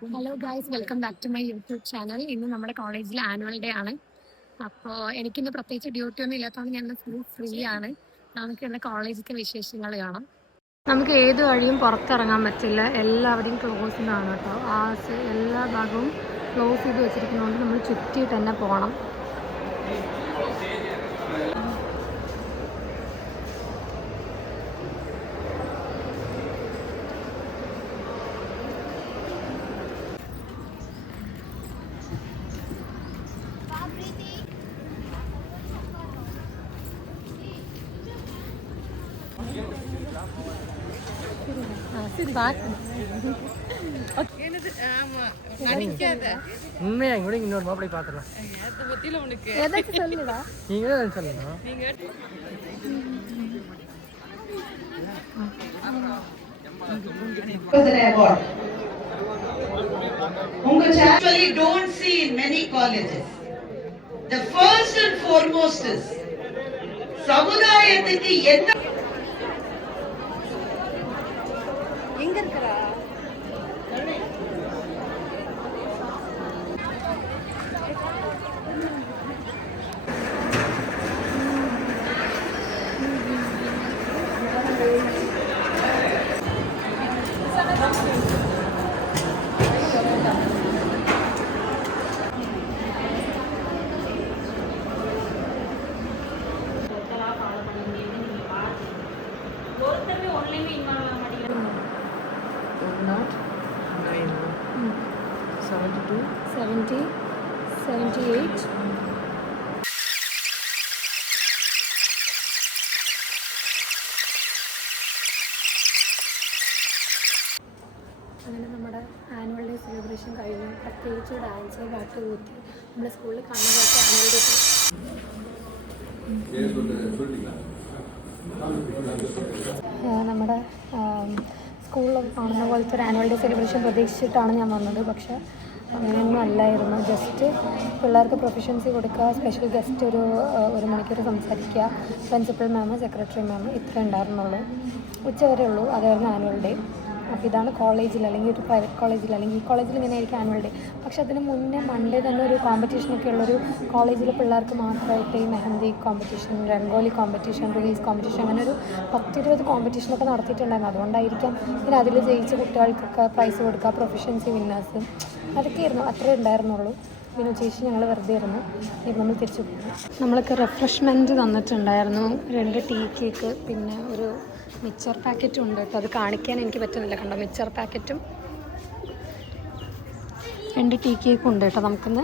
Hello guys, welcome back to my YouTube channel. ഇന്ന് നമ്മുടെ കോളേജിൽ ആനുവൽ ഡേ ആണ്. അപ്പോൾ എനിക്കിന്ന് പ്രത്യേകിച്ച് ഡ്യൂട്ടി ഒന്നും ഇല്ലാത്തതുകൊണ്ട് ഞാൻ ഫുൾ ഫ്രീ ആണ്. നമുക്ക് ഇന്ന് കോളേജിലത്തെ വിശേഷങ്ങൾ കാണാം. നമുക്ക് ഏത് വഴിയും പുറത്തിറങ്ങാൻ പറ്റില്ല, എല്ലാവരെയും ക്ലോസ് ആണ് കേട്ടോ. എല്ലാ ഭാഗവും ക്ലോസ് ചെയ്ത് വെച്ചിരിക്കുന്നതുകൊണ്ട് നമ്മൾ ചുറ്റിയിട്ട് തന്നെ പോകണം. உண்மையா கூட இன்னொரு மாப்பிளை பாத்துறேன். நீங்க தான் சொல்லணும். Actually don't see in many colleges. The first and foremost is சமுதாயத்துக்கு என்ன எங்க இருக்கறா അങ്ങനെ നമ്മുടെ ആനുവൽ ഡേ സെലിബ്രേഷൻ കഴിഞ്ഞു. പ്രത്യേകിച്ച് ഡാൻസ്, പാട്ട് കൂട്ടി നമ്മുടെ സ്കൂളിൽ കാണുന്ന പോലത്തെ ആനുവൽ ഡേ നമ്മുടെ സ്കൂളിലൊക്കെ കാണുന്ന പോലത്തെ ഒരു ആനുവൽ ഡേ സെലിബ്രേഷൻ പ്രതീക്ഷിച്ചിട്ടാണ് ഞാൻ വന്നത്. പക്ഷേ അങ്ങനെയൊന്നും അല്ലായിരുന്നു. ജസ്റ്റ് പിള്ളേർക്ക് പ്രൊഫഷൻസി കൊടുക്കുക, സ്പെഷ്യൽ ഗസ്റ്റ് ഒരു മണിക്കൂർ സംസാരിക്കുക, പ്രിൻസിപ്പൽ മാം, സെക്രട്ടറി മാം, ഇത്രേ ഉണ്ടായിരുന്നുള്ളൂ. ഉച്ചവരെ ഉള്ളൂ. അതായിരുന്നു ആനുവൽ ഡേ. അപ്പോൾ ഇതാണ് കോളേജിൽ, അല്ലെങ്കിൽ ഒരു പ്രൈവറ്റ് കോളേജിൽ, അല്ലെങ്കിൽ ഈ കോളേജിൽ ഇങ്ങനെ ആയിരിക്കും ആനുവൽ ഡേ. പക്ഷെ അതിന് മുന്നേ മൺഡേ തന്നെ ഒരു കോമ്പറ്റീഷനൊക്കെ ഉള്ളൊരു കോളേജിലെ പിള്ളേർക്ക് മാത്രമായിട്ട് ഈ mehndi competition, rangoli competition, reels competition, അങ്ങനെ ഒരു 10-20 കോമ്പറ്റീഷനൊക്കെ നടത്തിയിട്ടുണ്ടായിരുന്നു. അതുകൊണ്ടായിരിക്കാം പിന്നെ അതിൽ ജയിച്ച കുട്ടികൾക്കൊക്കെ പ്രൈസ് കൊടുക്കുക, പ്രൊഫഷൻസി വിന്നേഴ്സ്, അതൊക്കെയായിരുന്നു. അത്രേ ഉണ്ടായിരുന്നുള്ളൂ. പിന്നെ ഉച്ചയ്ക്ക് ഞങ്ങൾ വെറുതെ ഇരുന്നു. ഇത് നമ്മൾ തിരിച്ചു പോകും. നമ്മൾക്ക് റിഫ്രഷ്മെൻറ്റ് തന്നിട്ടുണ്ടായിരുന്നു. 2 ടീ കേക്ക്, പിന്നെ ഒരു മിച്ചർ പാക്കറ്റും ഉണ്ട് കേട്ടോ. അത് കാണിക്കാൻ എനിക്ക് പറ്റുന്നില്ല. കണ്ടോ, മിച്ചർ പാക്കറ്റും 2 ടീ കേക്കും ഉണ്ട് കേട്ടോ. നമുക്കിന്ന്